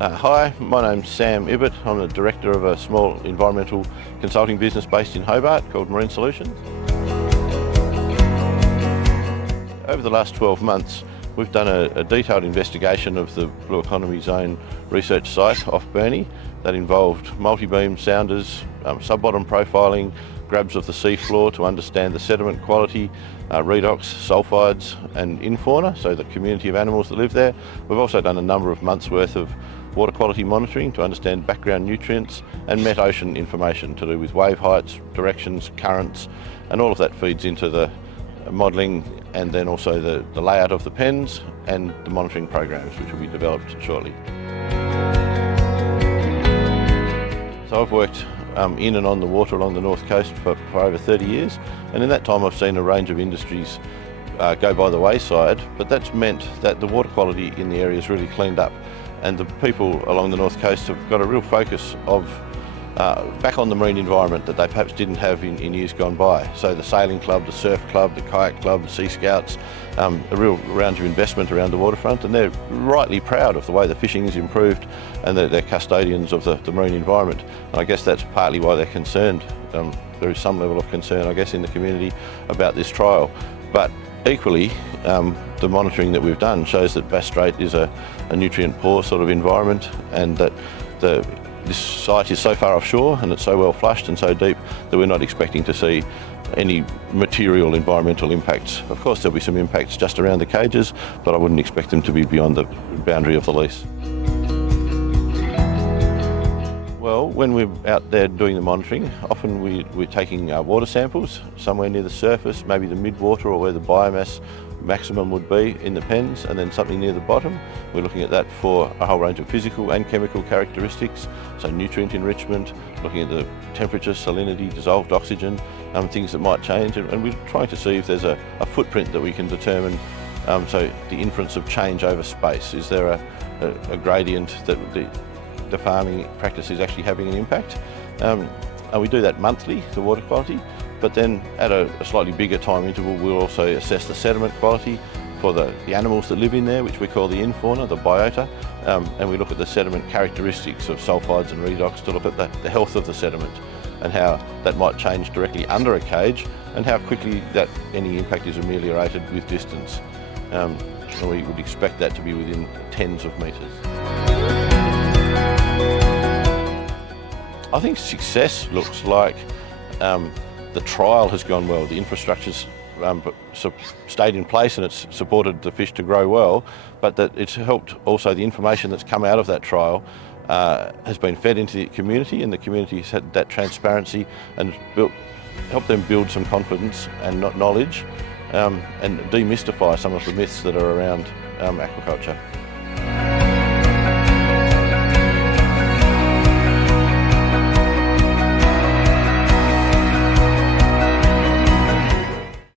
Hi, my name's Sam Ibbott. I'm the director of a small environmental consulting business based in Hobart called Marine Solutions. Over the last 12 months, we've done a detailed investigation of the Blue Economy Zone research site off Burnie that involved multi-beam sounders, sub-bottom profiling, grabs of the seafloor to understand the sediment quality, redox, sulphides and infauna, so the community of animals that live there. We've also done a number of months' worth of water quality monitoring to understand background nutrients and met ocean information to do with wave heights, directions, currents, and all of that feeds into the modelling and then also the layout of the pens and the monitoring programs which will be developed shortly. So I've worked in and on the water along the north coast for over 30 years, and in that time I've seen a range of industries go by the wayside, but that's meant that the water quality in the area is really cleaned up, and the people along the north coast have got a real focus of back on the marine environment that they perhaps didn't have in years gone by. So the sailing club, the surf club, the kayak club, the Sea Scouts, a real round of investment around the waterfront, and they're rightly proud of the way the fishing has improved and they're custodians of the marine environment. And I guess that's partly why they're concerned. There is some level of concern, I guess, in the community about this trial. But equally, the monitoring that we've done shows that Bass Strait is a nutrient poor sort of environment, and that this site is so far offshore and it's so well flushed and so deep that we're not expecting to see any material environmental impacts. Of course there'll be some impacts just around the cages, but I wouldn't expect them to be beyond the boundary of the lease. Well, when we're out there doing the monitoring, often we're taking water samples somewhere near the surface, maybe the mid-water or where the biomass maximum would be in the pens, and then something near the bottom. We're looking at that for a whole range of physical and chemical characteristics, so nutrient enrichment, looking at the temperature, salinity, dissolved oxygen, things that might change, and we're trying to see if there's a footprint that we can determine, so the inference of change over space. Is there a gradient that the farming practice is actually having an impact? And we do that monthly, the water quality, but then at a slightly bigger time interval we'll also assess the sediment quality for the animals that live in there, which we call the infauna, the biota, and we look at the sediment characteristics of sulphides and redox to look at the health of the sediment and how that might change directly under a cage and how quickly that any impact is ameliorated with distance. And we would expect that to be within tens of metres. I think success looks like the trial has gone well, the infrastructure's stayed in place and it's supported the fish to grow well, but that it's helped also the information that's come out of that trial has been fed into the community, and the community has had that transparency and helped them build some confidence and knowledge and demystify some of the myths that are around aquaculture.